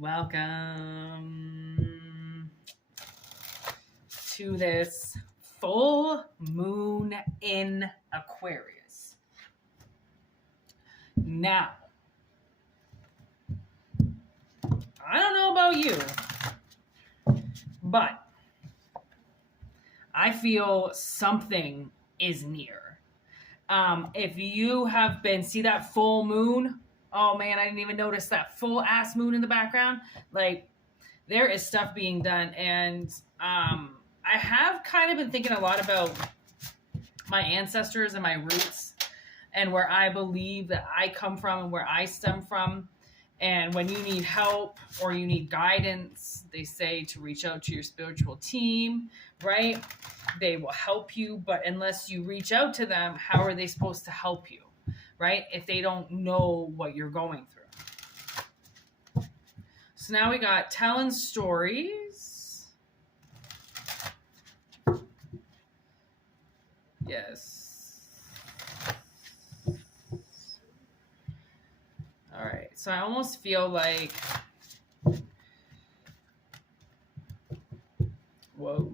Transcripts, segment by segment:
Welcome to this full moon in Aquarius. Now, I don't know about you, but I feel something is near. If you have been, see that full moon? Oh man, I didn't even notice that full ass moon in the background. Like, there is stuff being done, and I have kind of been thinking a lot about my ancestors and my roots and where I believe that I come from and where I stem from. And when you need help or you need guidance, they say to reach out to your spiritual team, right? They will help you, but unless you reach out to them, how are they supposed to help you, right? If they don't know what you're going through. So now we got telling stories. Yes. All right. So I almost feel like, whoa.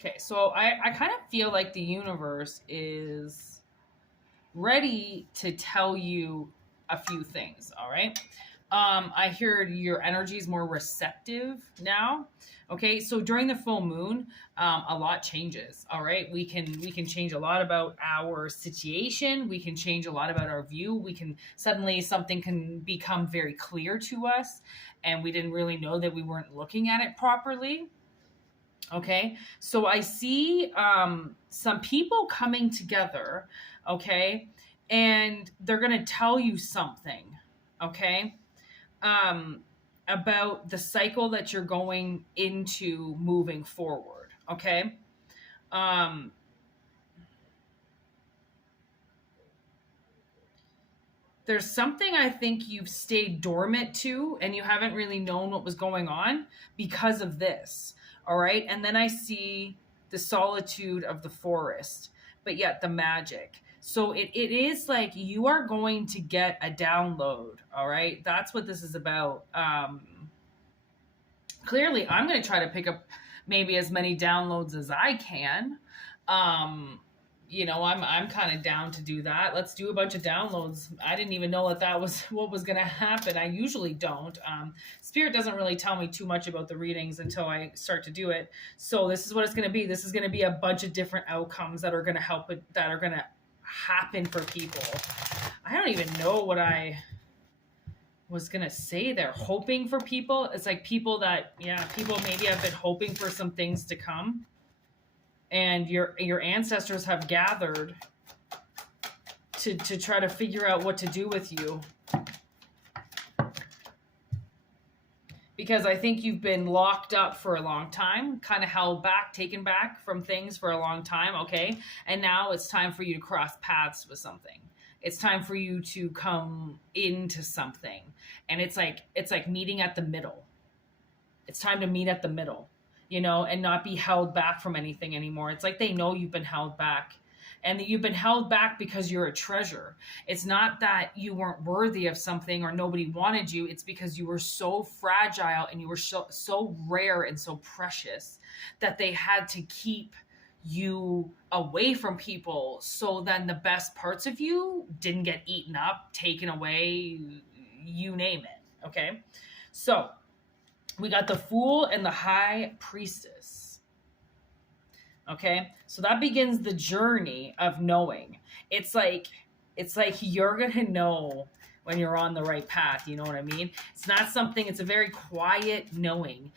Okay. So I kind of feel like the universe is ready to tell you a few things. All right. I hear your energy is more receptive now. Okay, so during the full moon, a lot changes. All right, we can change a lot about our situation. We can change a lot about our view. We can suddenly something can become very clear to us, and we didn't really know that we weren't looking at it properly. Okay, so I see some people coming together. Okay, and they're gonna tell you something. Okay, about the cycle that you're going into moving forward. Okay. There's something I think you've stayed dormant to and you haven't really known what was going on because of this. All right. And then I see the solitude of the forest, but yet the magic. So it is like you are going to get a download. All right. That's what this is about. Clearly, I'm going to try to pick up maybe as many downloads as I can. I'm kind of down to do that. Let's do a bunch of downloads. I didn't even know that was what was going to happen. I usually don't. Spirit doesn't really tell me too much about the readings until I start to do it. So this is what it's going to be. This is going to be a bunch of different outcomes that are going to help it, that are going to happen for people. I don't even know what I was going to say there. Hoping for people. It's like people maybe have been hoping for some things to come. And your ancestors have gathered to try to figure out what to do with you. Because I think you've been locked up for a long time, kind of held back, taken back from things for a long time, okay? And now it's time for you to cross paths with something. It's time for you to come into something. And it's like meeting at the middle. It's time to meet at the middle. And not be held back from anything anymore. It's like they know you've been held back, and that you've been held back because you're a treasure. It's not that you weren't worthy of something or nobody wanted you. It's because you were so fragile and you were so rare and so precious that they had to keep you away from people. So then the best parts of you didn't get eaten up, taken away, you name it. Okay. So we got the Fool and the High Priestess. Okay, so that begins the journey of knowing. It's like you're gonna know when you're on the right path. You know what I mean? It's not something. It's a very quiet knowing.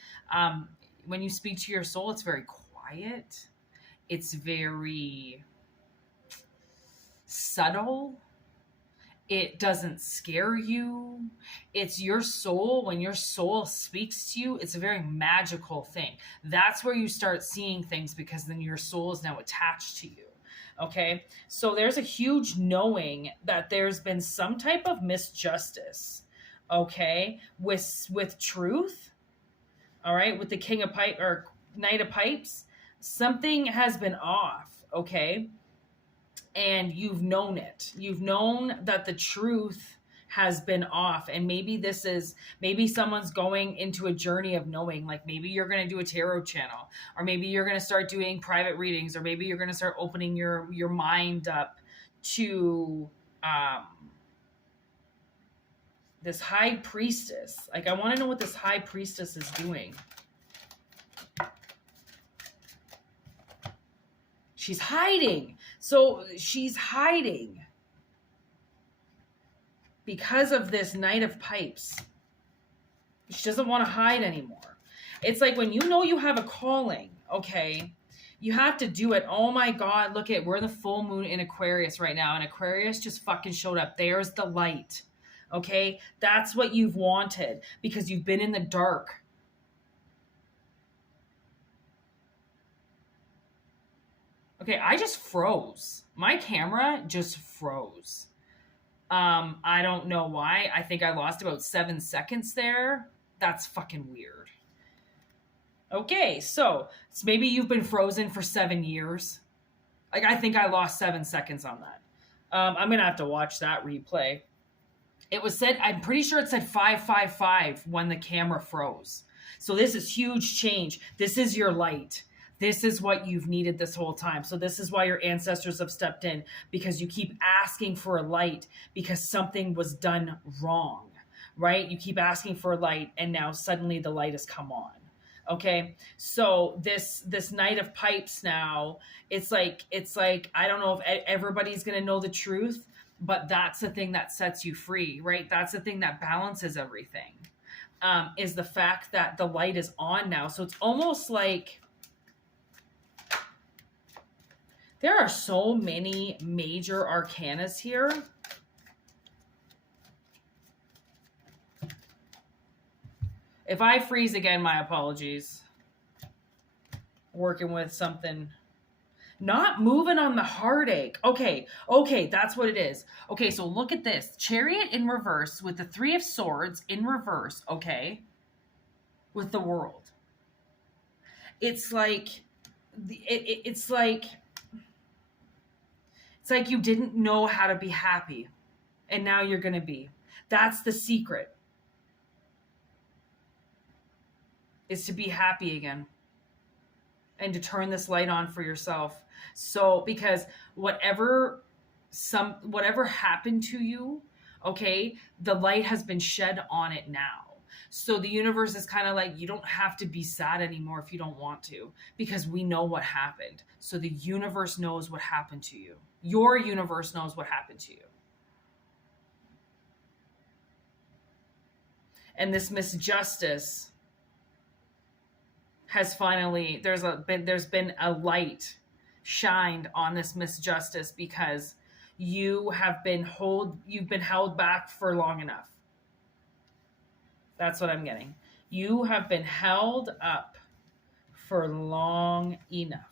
When you speak to your soul, it's very quiet. It's very subtle. It doesn't scare you. It's your soul. When your soul speaks to you, it's a very magical thing. That's where you start seeing things, because then your soul is now attached to you. Okay. So there's a huge knowing that there's been some type of misjustice. Okay. With truth. All right. With the King of Pipes or Knight of Pipes, something has been off. Okay. and you've known it. You've known that the truth has been off, and maybe someone's going into a journey of knowing, like maybe you're going to do a tarot channel, or maybe you're going to start doing private readings, or maybe you're going to start opening your mind up to this high priestess. Like, I want to know what this high priestess is doing. She's hiding. So she's hiding because of this Knight of Pipes. She doesn't want to hide anymore. It's like when you know you have a calling, okay, you have to do it. Oh my God, look at, we're in the full moon in Aquarius right now, and Aquarius just fucking showed up. There's the light, okay? That's what you've wanted because you've been in the dark. Okay, I just froze. My camera just froze. I don't know why. I think I lost about 7 seconds there. That's fucking weird. Okay, so maybe you've been frozen for 7 years. Like, I think I lost 7 seconds on that. I'm going to have to watch that replay. It was said, I'm pretty sure it said 555 when the camera froze. So this is huge change. This is your light. This is what you've needed this whole time. So this is why your ancestors have stepped in, because you keep asking for a light because something was done wrong, right? You keep asking for a light, and now suddenly the light has come on. Okay. So this Knight of Pipes now, it's like, I don't know if everybody's going to know the truth, but that's the thing that sets you free, right? That's the thing that balances everything, is the fact that the light is on now. So it's almost like, there are so many major arcanas here. If I freeze again, my apologies. Working with something. Not moving on the heartache. Okay, that's what it is. Okay, so look at this. Chariot in reverse with the 3 of Swords in reverse, okay? With the World. It's like, it's like you didn't know how to be happy, and now you're going to be. That's the secret, is to be happy again and to turn this light on for yourself. So, because whatever happened to you, okay, the light has been shed on it now. So the universe is kind of like, you don't have to be sad anymore if you don't want to, because we know what happened. So the universe knows what happened to you. Your universe knows what happened to you. And this Miss Justice has finally, there's been a light shined on this Miss Justice, because you've been held back for long enough. That's what I'm getting. You have been held up for long enough.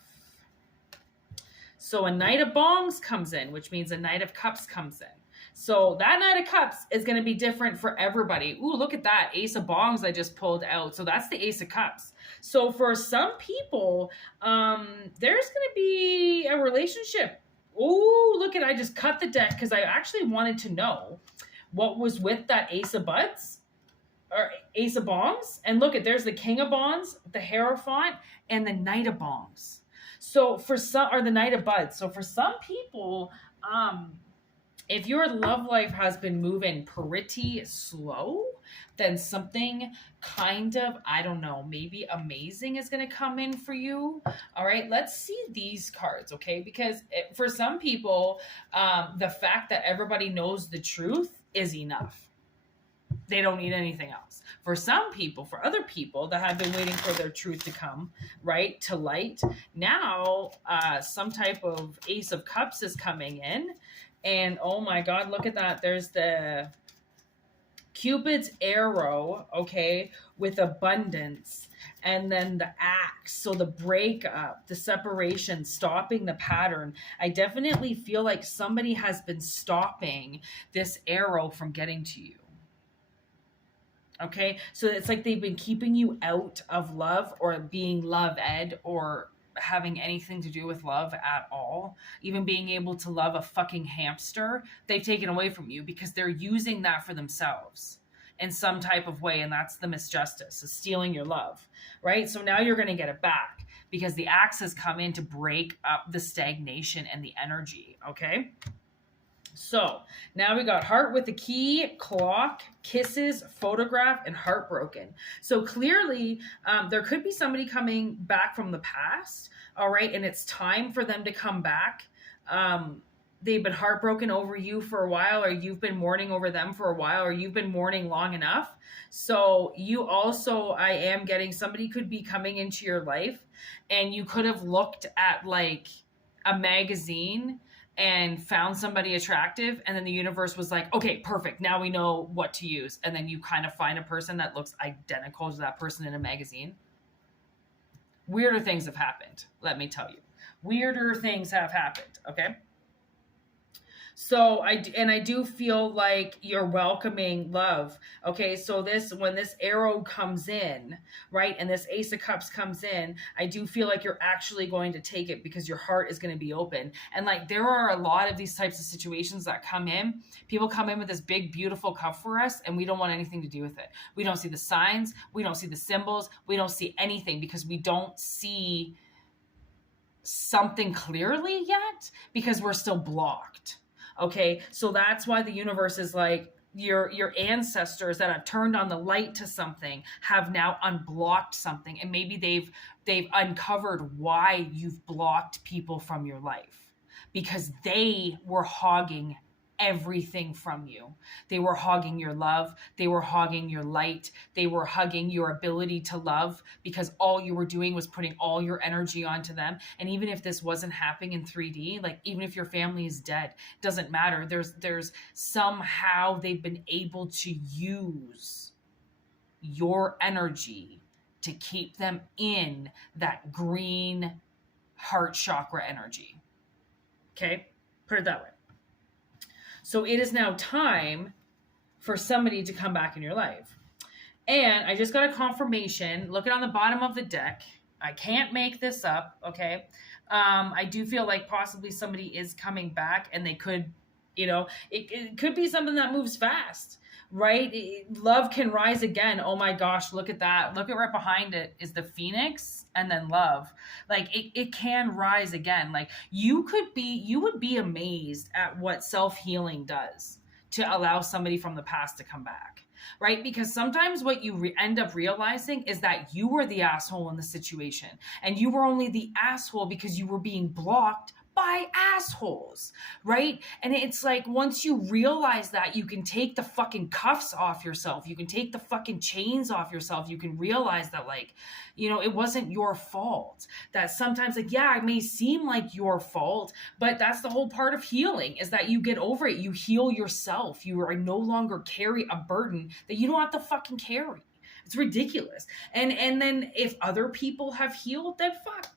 So a Knight of Bongs comes in, which means a Knight of Cups comes in. So that Knight of Cups is going to be different for everybody. Ooh, look at that. Ace of Bongs I just pulled out. So that's the Ace of Cups. So for some people, there's going to be a relationship. Ooh, look at, I just cut the deck because I actually wanted to know what was with that Ace of Buds. Or Ace of Bongs, and look at, there's the King of Bongs, the Hierophant, and the Knight of Bongs. So for some, or the Knight of Buds. So for some people, if your love life has been moving pretty slow, then something kind of, I don't know, maybe amazing is going to come in for you. All right, let's see these cards, okay? Because for some people, the fact that everybody knows the truth is enough. They don't need anything else. For some people, for other people that have been waiting for their truth to come, right, to light, now some type of Ace of Cups is coming in. And oh my God, look at that. There's the Cupid's arrow, okay, with abundance. And then the axe, so the breakup, the separation, stopping the pattern. I definitely feel like somebody has been stopping this arrow from getting to you. Okay, so it's like they've been keeping you out of love or being love-ed or having anything to do with love at all, even being able to love a fucking hamster, they've taken away from you because they're using that for themselves in some type of way. And that's the misjustice, is stealing your love, right? So now you're going to get it back because the axe has come in to break up the stagnation and the energy. Okay. So now we got heart with the key, clock, kisses, photograph, and heartbroken. So clearly there could be somebody coming back from the past. All right. And it's time for them to come back. They've been heartbroken over you for a while, or you've been mourning over them for a while, or you've been mourning long enough. So you also, I am getting, somebody could be coming into your life and you could have looked at like a magazine and found somebody attractive, and then the universe was like, okay, perfect, now we know what to use. And then you kind of find a person that looks identical to that person in a magazine. Weirder things have happened, let me tell you. Weirder things have happened, okay? So I do feel like you're welcoming love. Okay. So when this arrow comes in, right, and this Ace of Cups comes in, I do feel like you're actually going to take it because your heart is going to be open. And like, there are a lot of these types of situations that come in. People come in with this big, beautiful cup for us, and we don't want anything to do with it. We don't see the signs. We don't see the symbols. We don't see anything because we don't see something clearly yet because we're still blocked. Okay, so that's why the universe is like, your ancestors that have turned on the light to something have now unblocked something, and maybe they've uncovered why you've blocked people from your life because they were hogging everything from you. They were hogging your love. They were hogging your light. They were hugging your ability to love because all you were doing was putting all your energy onto them. And even if this wasn't happening in 3D, like even if your family is dead, doesn't matter. There's somehow they've been able to use your energy to keep them in that green heart chakra energy. Okay? Put it that way. So it is now time for somebody to come back in your life. And I just got a confirmation. Look on the bottom of the deck. I can't make this up, okay? I do feel like possibly somebody is coming back, and they could, it could be something that moves fast, right? Love can rise again. Oh my gosh, look at that. Look at right behind it is the Phoenix and then love. Like it can rise again. Like you would be amazed at what self-healing does to allow somebody from the past to come back, right? Because sometimes what you end up realizing is that you were the asshole in the situation, and you were only the asshole because you were being blocked by assholes, right? And it's like, once you realize that, you can take the fucking cuffs off yourself. You can take the fucking chains off yourself. You can realize that, like, it wasn't your fault. That sometimes, like, yeah, it may seem like your fault, but that's the whole part of healing, is that you get over it. You heal yourself. You are no longer carry a burden that you don't have to fucking carry. It's ridiculous. And then if other people have healed, then fuck.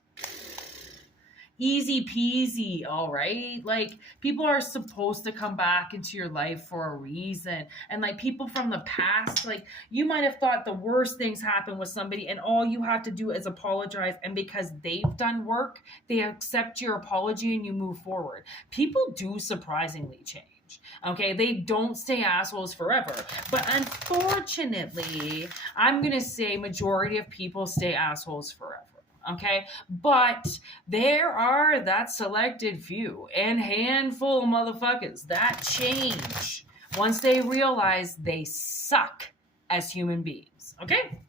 Easy peasy, all right? Like, people are supposed to come back into your life for a reason. And like, people from the past, like, you might have thought the worst things happened with somebody, and all you have to do is apologize, and because they've done work, they accept your apology and you move forward. People do surprisingly change. Okay, they don't stay assholes forever. But unfortunately, I'm gonna say majority of people stay assholes forever. Okay, but there are that selected few and handful of motherfuckers that change once they realize they suck as human beings. Okay,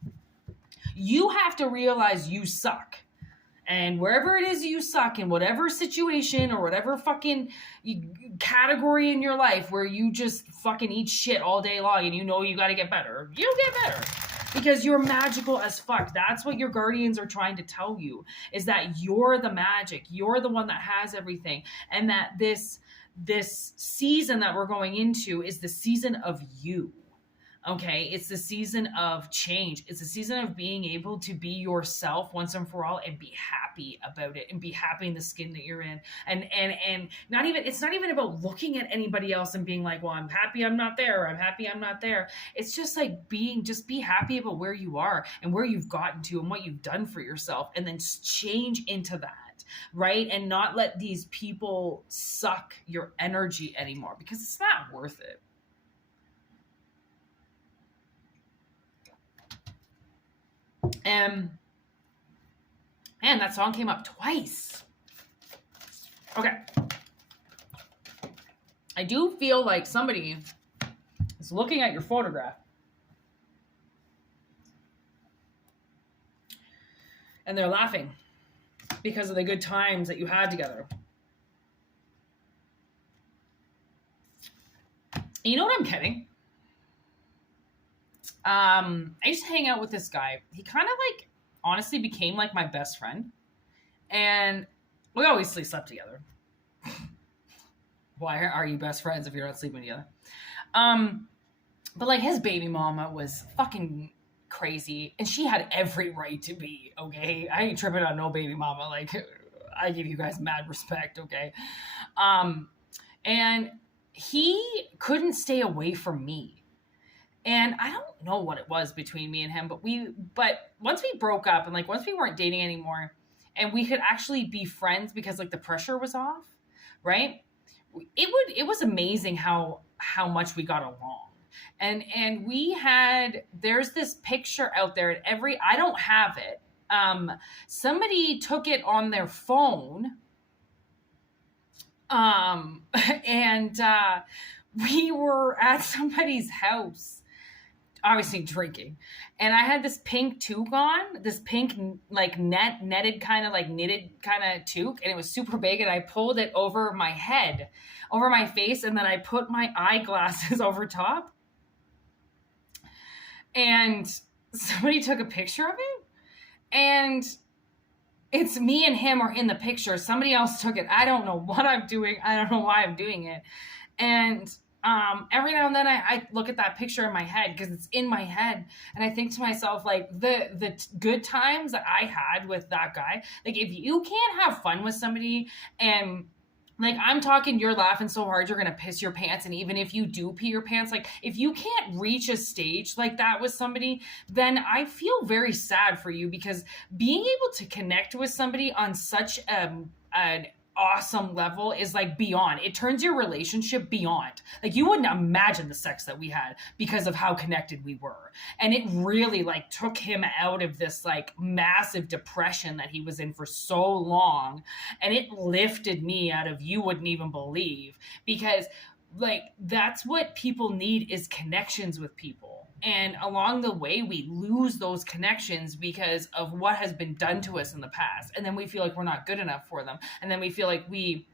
you have to realize you suck, and wherever it is you suck, in whatever situation or whatever fucking category in your life where you just fucking eat shit all day long and you got to get better, you get better. Because you're magical as fuck. That's what your guardians are trying to tell you, is that you're the magic. You're the one that has everything. And that this season that we're going into is the season of you. Okay, it's the season of change. It's a season of being able to be yourself once and for all and be happy about it and be happy in the skin that you're in. And not even, it's not even about looking at anybody else and being like, well, I'm happy I'm not there, or I'm happy I'm not there. It's just like just be happy about where you are and where you've gotten to and what you've done for yourself, and then change into that, right? And not let these people suck your energy anymore, because it's not worth it. And that song came up twice. Okay. I do feel like somebody is looking at your photograph and they're laughing because of the good times that you had together. You know what I'm getting? I used to hang out with this guy. He kind of like honestly became like my best friend, and we always slept together. Why are you best friends if you're not sleeping together? But like his baby mama was fucking crazy, and she had every right to be, okay? I ain't tripping on no baby mama. Like, I give you guys mad respect, okay? And he couldn't stay away from me. And I don't know what it was between me and him, but once we broke up and like once we weren't dating anymore and we could actually be friends because like the pressure was off, right? It was amazing how much we got along. And there's this picture out there, and I don't have it. Somebody took it on their phone. And we were at somebody's house, obviously drinking, and I had this pink toque on, this pink like netted kind of like knitted kind of toque, and it was super big, and I pulled it over my head, over my face, and then I put my eyeglasses over top, and somebody took a picture of it, and it's me and him are in the picture. Somebody else took it. I don't know what I'm doing. I don't know why I'm doing it. And every now and then I look at that picture in my head because it's in my head, and I think to myself, like, the good times that I had with that guy. Like, if you can't have fun with somebody, and like I'm talking, you're laughing so hard you're gonna piss your pants, and even if you do pee your pants, like if you can't reach a stage like that with somebody, then I feel very sad for you, because being able to connect with somebody on such an awesome level is like beyond. It turns your relationship beyond. Like, you wouldn't imagine the sex that we had because of how connected we were. And it really like took him out of this like massive depression that he was in for so long. And it lifted me out of, you wouldn't even believe, because like that's what people need, is connections with people. And along the way, we lose those connections because of what has been done to us in the past. And then we feel like we're not good enough for them. And then we feel like we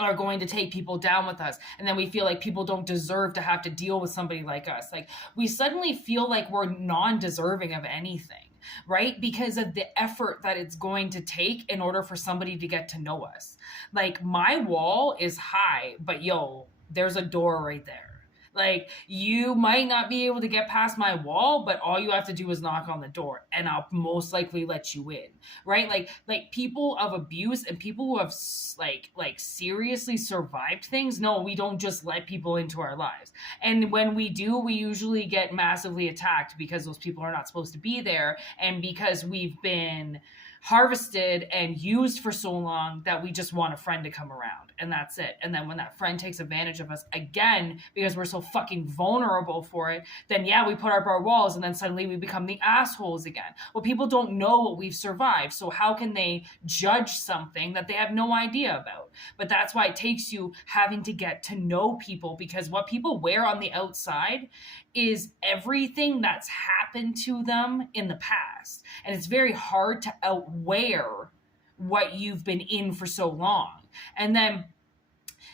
are going to take people down with us. And then we feel like people don't deserve to have to deal with somebody like us. Like, we suddenly feel like we're non-deserving of anything, right? Because of the effort that it's going to take in order for somebody to get to know us. Like, my wall is high, but yo, there's a door right there. Like, you might not be able to get past my wall, but all you have to do is knock on the door, and I'll most likely let you in, right? Like people of abuse and people who have like seriously survived things, no, we don't just let people into our lives. And when we do, we usually get massively attacked because those people are not supposed to be there, and because we've been harvested and used for so long that we just want a friend to come around, and that's it. And then when that friend takes advantage of us again because we're so fucking vulnerable for it, then yeah, we put up our walls, and then suddenly we become the assholes again. Well, people don't know what we've survived, so how can they judge something that they have no idea about? But that's why it takes you having to get to know people, because what people wear on the outside is everything that's happened to them in the past. And it's very hard to outwear what you've been in for so long. And then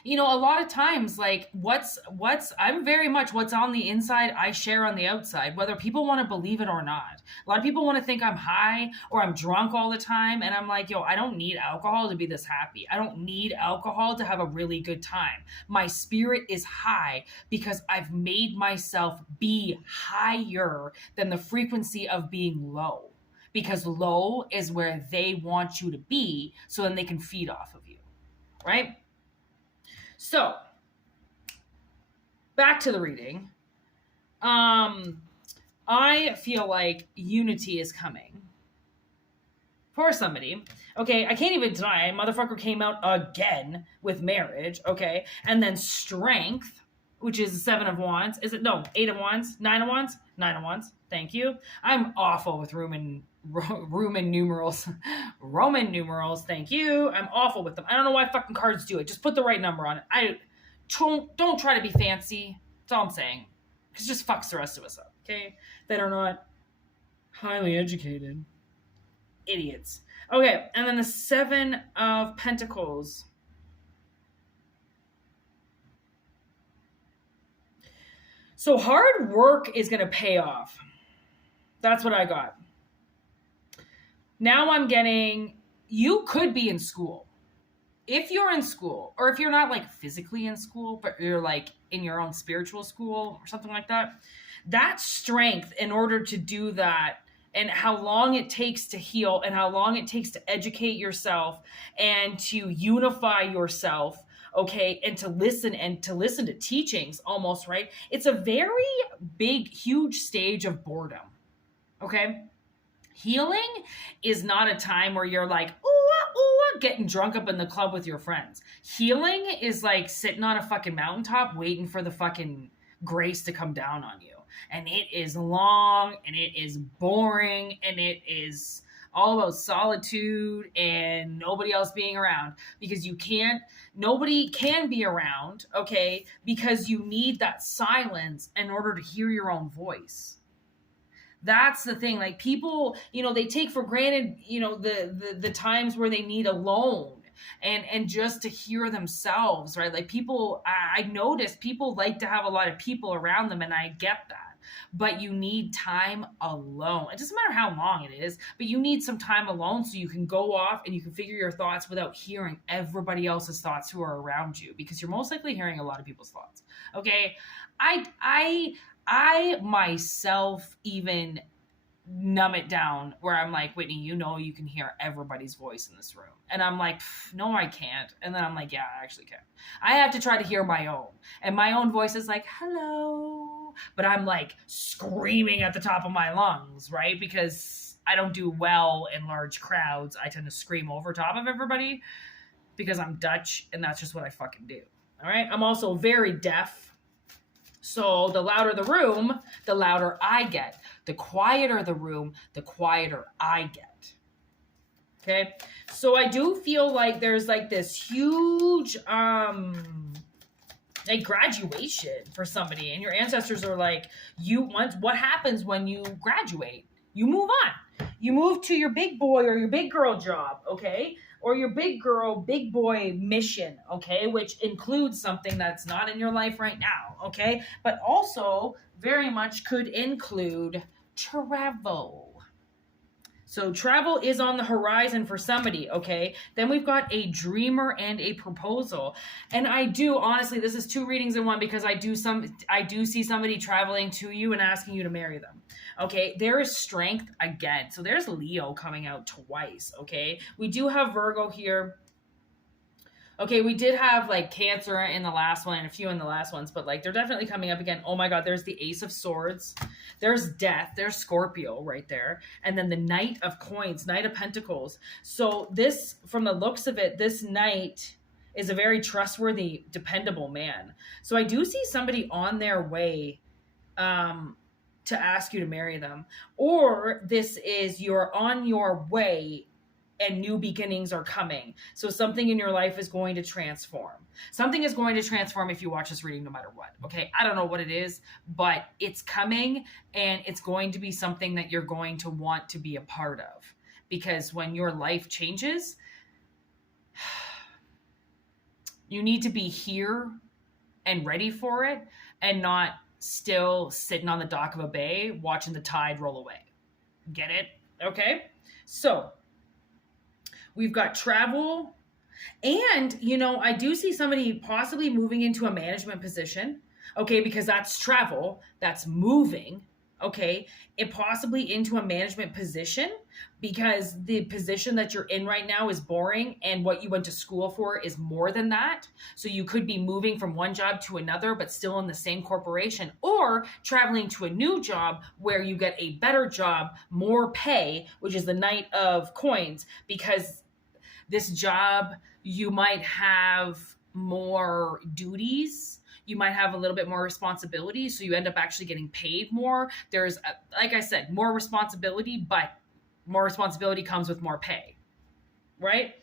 a lot of times, like, I'm very much what's on the inside, I share on the outside, whether people want to believe it or not. A lot of people want to think I'm high or I'm drunk all the time. And I'm like, yo, I don't need alcohol to be this happy. I don't need alcohol to have a really good time. My spirit is high because I've made myself be higher than the frequency of being low. Because low is where they want you to be, so then they can feed off of you, right? So, back to the reading. I feel like unity is coming for somebody. Okay, I can't even deny, motherfucker came out again with marriage, okay? And then strength, which is 7 of Wands. Is it? No, 8 of Wands, 9 of Wands, 9 of Wands. Thank you. I'm awful with Roman numerals. Roman numerals, thank you. I'm awful with them. I don't know why fucking cards do it. Just put the right number on it. I don't try to be fancy. That's all I'm saying. Because it just fucks the rest of us up, okay? That are not highly educated. Idiots. Okay, and then the 7 of Pentacles. So hard work is going to pay off. That's what I got. Now I'm getting, you could be in school. If you're in school, or if you're not like physically in school, but you're like in your own spiritual school or something like that, that strength in order to do that, and how long it takes to heal, and how long it takes to educate yourself and to unify yourself, okay, and to listen to teachings almost, right? It's a very big, huge stage of boredom, okay? Healing is not a time where you're like, ooh, getting drunk up in the club with your friends. Healing is like sitting on a fucking mountaintop waiting for the fucking grace to come down on you. And it is long, and it is boring, and it is all about solitude and nobody else being around, because nobody can be around, okay, because you need that silence in order to hear your own voice. That's the thing. Like, people, they take for granted, the times where they need alone and just to hear themselves, right? Like, people, I notice people like to have a lot of people around them, and I get that. But you need time alone. It doesn't matter how long it is, but you need some time alone so you can go off and you can figure your thoughts without hearing everybody else's thoughts who are around you, because you're most likely hearing a lot of people's thoughts. Okay. I myself even numb it down where I'm like, Whitney, you can hear everybody's voice in this room. And I'm like, no, I can't. And then I'm like, yeah, I actually can. I have to try to hear my own. And my own voice is like, hello. But I'm like screaming at the top of my lungs, right? Because I don't do well in large crowds. I tend to scream over top of everybody because I'm Dutch, and that's just what I fucking do. All right. I'm also very deaf. So the louder the room, the louder I get. The quieter the room, the quieter I get. Okay? So I do feel like there's like this huge like graduation for somebody, and your ancestors are like, what happens when you graduate? You move on. You move to your big boy or your big girl job, okay? Or your big girl, big boy mission, okay? Which includes something that's not in your life right now, okay? But also very much could include travel. So travel is on the horizon for somebody, okay? Then we've got a dreamer and a proposal. And I do, honestly, this is 2 readings in one, because I do see somebody traveling to you and asking you to marry them. Okay, there is strength again. So there's Leo coming out twice, okay? We do have Virgo here. Okay, we did have like Cancer in the last one and a few in the last ones, but like they're definitely coming up again. Oh my God, there's the Ace of Swords. There's Death. There's Scorpio right there. And then the Knight of Coins, Knight of Pentacles. So this, from the looks of it, this Knight is a very trustworthy, dependable man. So I do see somebody on their way to ask you to marry them. Or this is you're on your way and new beginnings are coming. So something in your life is going to transform. Something is going to transform if you watch this reading, no matter what. Okay, I don't know what it is, but it's coming, and it's going to be something that you're going to want to be a part of. Because when your life changes, You need to be here and ready for it, and not still sitting on the dock of a bay watching the tide roll away. Get it? Okay. So we've got travel. And, I do see somebody possibly moving into a management position, okay, because that's travel, that's moving, okay, and possibly into a management position because the position that you're in right now is boring and what you went to school for is more than that. So you could be moving from one job to another, but still in the same corporation, or traveling to a new job where you get a better job, more pay, which is the Knight of Coins, because this job, you might have more duties. You might have a little bit more responsibility. So you end up actually getting paid more. There's, like I said, more responsibility, but more responsibility comes with more pay, right?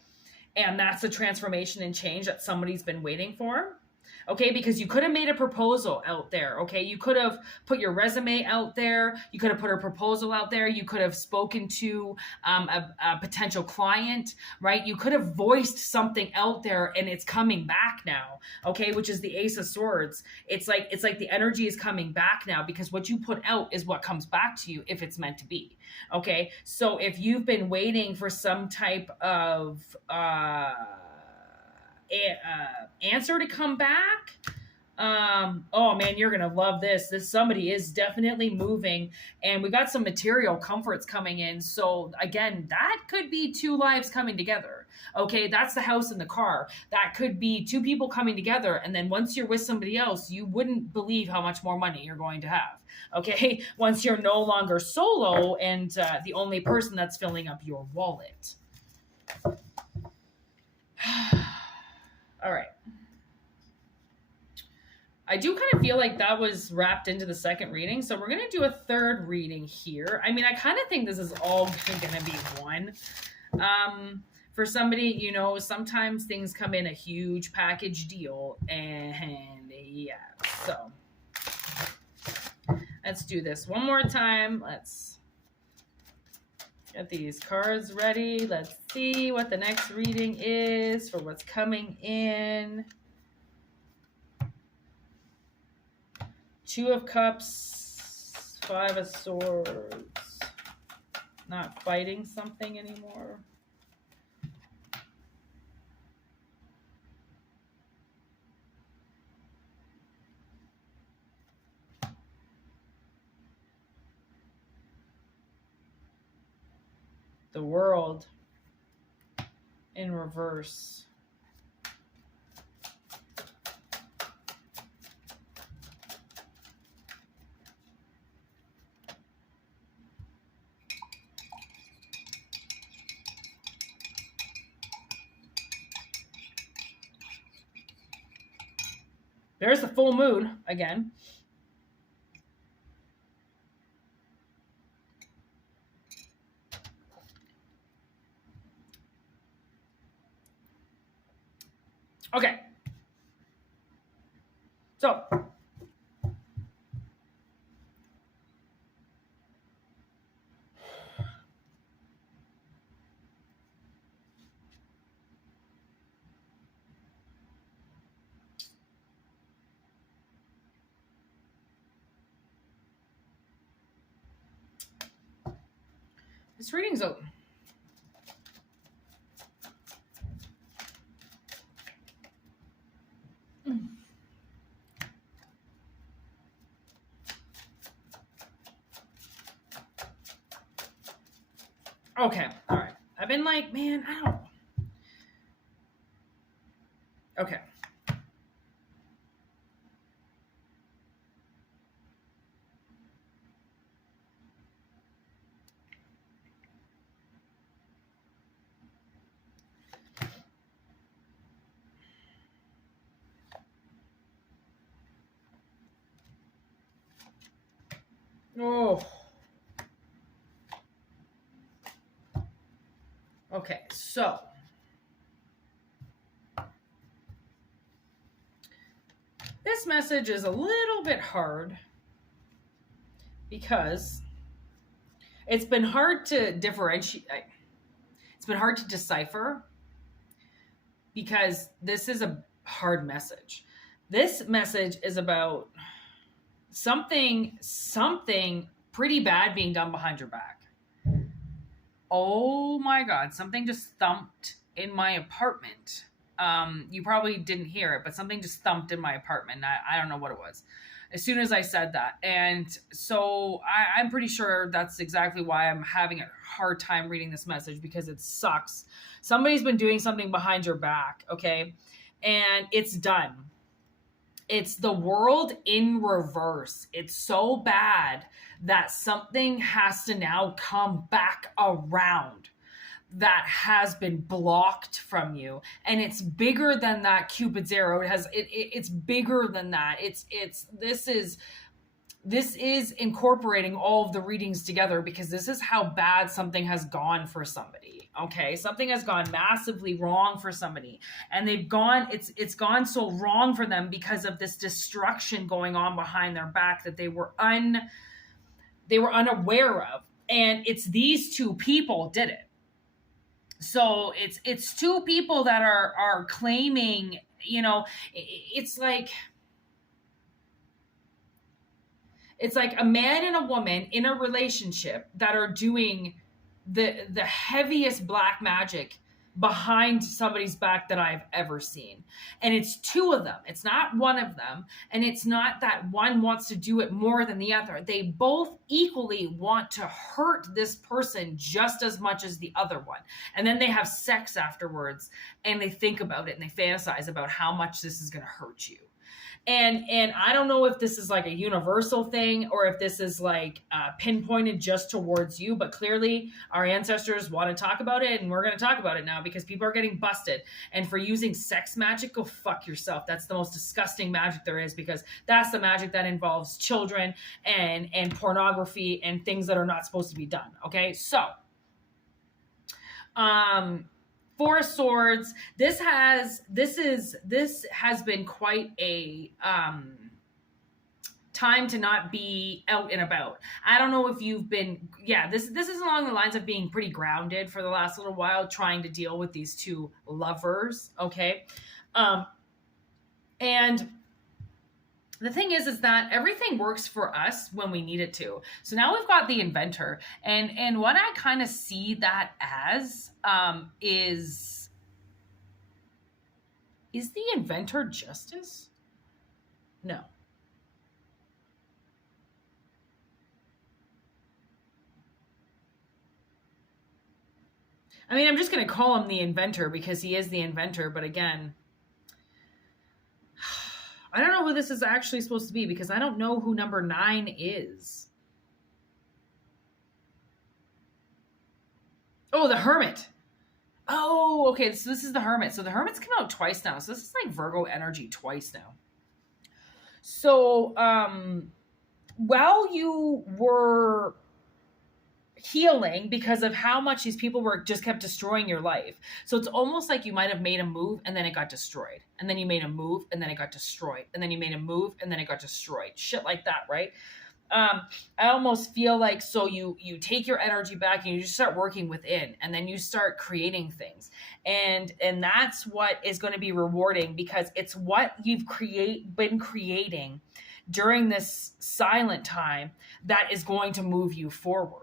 And that's the transformation and change that somebody's been waiting for. Okay, because you could have made a proposal out there. Okay, you could have put your resume out there. You could have put a proposal out there. You could have spoken to a potential client, right? You could have voiced something out there, and it's coming back now. Okay, which is the Ace of Swords. It's like the energy is coming back now because what you put out is what comes back to you if it's meant to be. Okay, so if you've been waiting for some type of answer to come back, oh man, you're gonna love this. Somebody is definitely moving, and we got some material comforts coming in. So again, that could be two lives coming together. Okay, that's the house and the car. That could be two people coming together, and then once you're with somebody else, you wouldn't believe how much more money you're going to have. Okay, once you're no longer solo and the only person that's filling up your wallet. All right. I do kind of feel like that was wrapped into the second reading. So we're going to do a third reading here. I mean, I kind of think this is all going to be one. For somebody, sometimes things come in a huge package deal. And yeah, so let's do this one more time. Let's get these cards ready. Let's see what the next reading is for what's coming in. Two of Cups, Five of Swords. Not fighting something anymore. The World in reverse. There's the full moon again. Okay. So, this reading's open. Okay, all right. I've been like, man, I don't. Okay. Oh. Okay, so this message is a little bit hard because it's been hard to differentiate. It's been hard to decipher because this is a hard message. This message is about something pretty bad being done behind your back. Oh my God, something just thumped in my apartment. You probably didn't hear it, but something just thumped in my apartment. I don't know what it was as soon as I said that. And so I'm pretty sure that's exactly why I'm having a hard time reading this message, because it sucks. Somebody's been doing something behind your back, okay? And it's done. It's the world in reverse. It's so bad that something has to now come back around that has been blocked from you, and it's bigger than that Cupid's arrow. It's bigger than that. This is incorporating all of the readings together, because this is how bad something has gone for somebody. Okay, something has gone massively wrong for somebody, and it's gone so wrong for them because of this destruction going on behind their back that they were unaware of. And it's these two people did it. So it's two people that are claiming, it's like a man and a woman in a relationship that are doing the heaviest black magic behind somebody's back that I've ever seen. And it's two of them. It's not one of them. And it's not that one wants to do it more than the other. They both equally want to hurt this person just as much as the other one. And then they have sex afterwards, and they think about it, and they fantasize about how much this is going to hurt you. And I don't know if this is like a universal thing, or if this is like pinpointed just towards you, but clearly our ancestors want to talk about it, and we're going to talk about it now, because people are getting busted. And for using sex magic, go fuck yourself. That's the most disgusting magic there is, because that's the magic that involves children and pornography and things that are not supposed to be done. Okay, so Four of Swords. This has been quite a time to not be out and about. I don't know if you've been, this is along the lines of being pretty grounded for the last little while, trying to deal with these two lovers, okay? And the thing is that everything works for us when we need it to. So now we've got the Inventor, and what I kind of see that as is the Inventor justice? No. I mean, I'm just going to call him the Inventor because he is the Inventor, but again, I don't know who this is actually supposed to be, because I don't know who number 9 is. Oh, the Hermit. Oh, okay. So this is the Hermit. So the Hermit's come out twice now. So this is like Virgo energy twice now. So while you were healing because of how much these people were just kept destroying your life. So it's almost like you might have made a move and then it got destroyed. And then you made a move and then it got destroyed. And then you made a move and then it got destroyed. Shit like that, right? I almost feel like, so you take your energy back and you just start working within, and then you start creating things. And that's what is going to be rewarding, because it's what you've been creating during this silent time that is going to move you forward.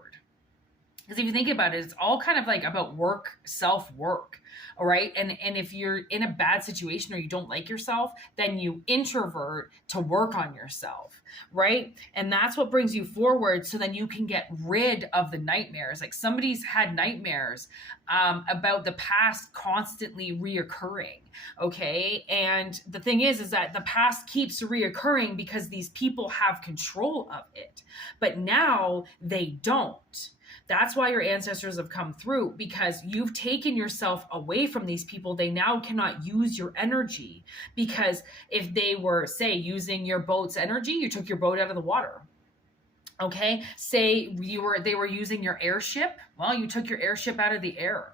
Because if you think about it, it's all kind of like about work, self-work, all right? And if you're in a bad situation or you don't like yourself, then you introvert to work on yourself, right? And that's what brings you forward, so then you can get rid of the nightmares. Like somebody's had nightmares about the past constantly reoccurring, okay? And the thing is that the past keeps reoccurring because these people have control of it. But now they don't. That's why your ancestors have come through, because you've taken yourself away from these people. They now cannot use your energy, because if they were, say, using your boat's energy, you took your boat out of the water. Okay? Say they were using your airship. Well, you took your airship out of the air,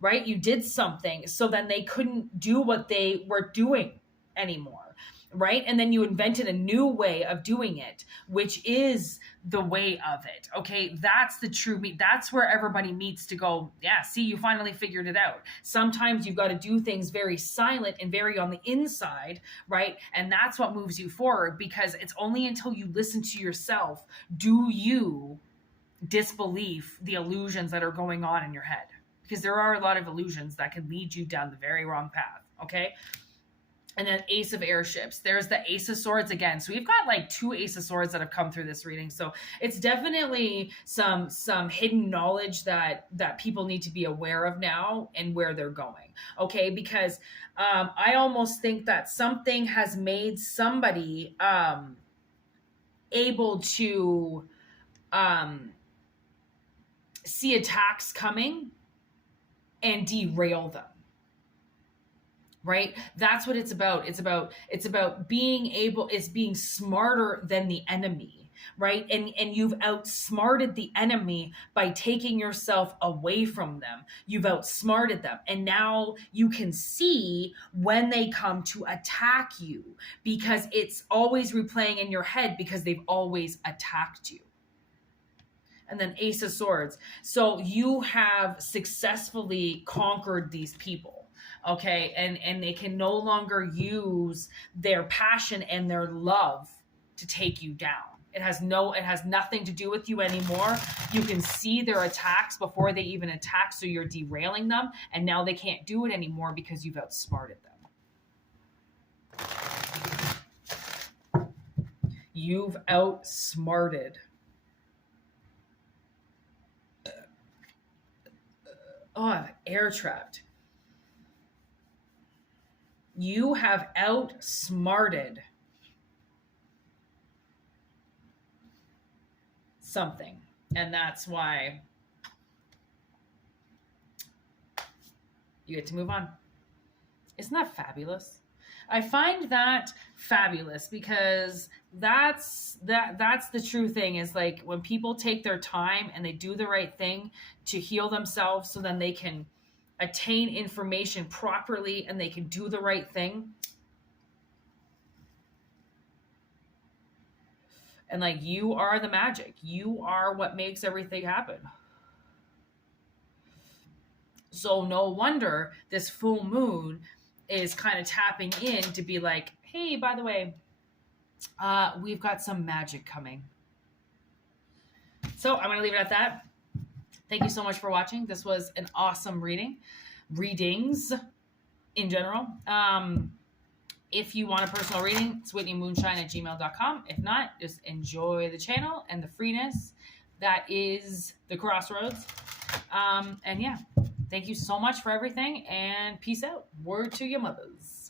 right? You did something so then they couldn't do what they were doing anymore. right? And then you invented a new way of doing it, which is the way of it. Okay, that's the true meet. That's where everybody meets to go, yeah, see, you finally figured it out. Sometimes you've got to do things very silent and very on the inside, right? And that's what moves you forward, because it's only until you listen to yourself do you disbelieve the illusions that are going on in your head, because there are a lot of illusions that can lead you down the very wrong path. Okay. And then Ace of Airships. There's the Ace of Swords again. So we've got like 2 Ace of Swords that have come through this reading. So it's definitely some hidden knowledge that people need to be aware of now and where they're going. Okay, because I almost think that something has made somebody able to see attacks coming and derail them. Right? That's what it's about. It's about being able, it's being smarter than the enemy, right? And you've outsmarted the enemy by taking yourself away from them. You've outsmarted them. And now you can see when they come to attack you, because it's always replaying in your head because they've always attacked you. And then Ace of Swords. So you have successfully conquered these people. Okay, and they can no longer use their passion and their love to take you down. It has nothing to do with you anymore. You can see their attacks before they even attack, so you're derailing them, and now they can't do it anymore because you've outsmarted them. You've outsmarted. Oh, I'm air trapped. You have outsmarted something. And that's why you get to move on. Isn't that fabulous? I find that fabulous, because that's the true thing, is like when people take their time and they do the right thing to heal themselves, so then they can attain information properly and they can do the right thing. And like, you are the magic. You are what makes everything happen. So no wonder this full moon is kind of tapping in to be like, hey, by the way, we've got some magic coming. So I'm going to leave it at that. Thank you so much for watching. This was an awesome readings in general. If you want a personal reading, it's whitneymoonshine@gmail.com. If not, just enjoy the channel and the freeness that is the crossroads. And yeah, thank you so much for everything, and peace out. Word to your mothers.